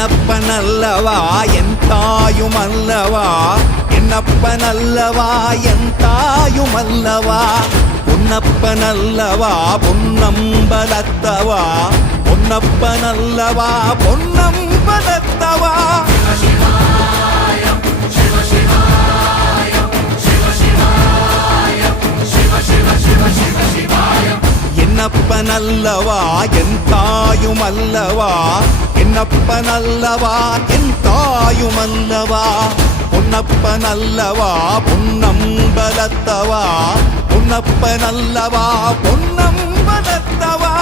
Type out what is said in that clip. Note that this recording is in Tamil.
என்னப்பனல்லவா என் தாயுமல்லவா, என்னப்பனல்லவா என் தாயுமல்லவா, பொன்னப்பனல்லவா பொன்னம்பலத்தவா, பொன்னப்பனல்லவா பொன்னம்பலத்தவா. என்னப்பனல்லவா என் தாயுமல்லவா, என்னப்பனல்லவா என் தாயுமல்லவா, பொன்னப்பனல்லவா பொன்னம்பலத்தவா, பொன்னப்பனல்லவா பொன்னம்பலத்தவா.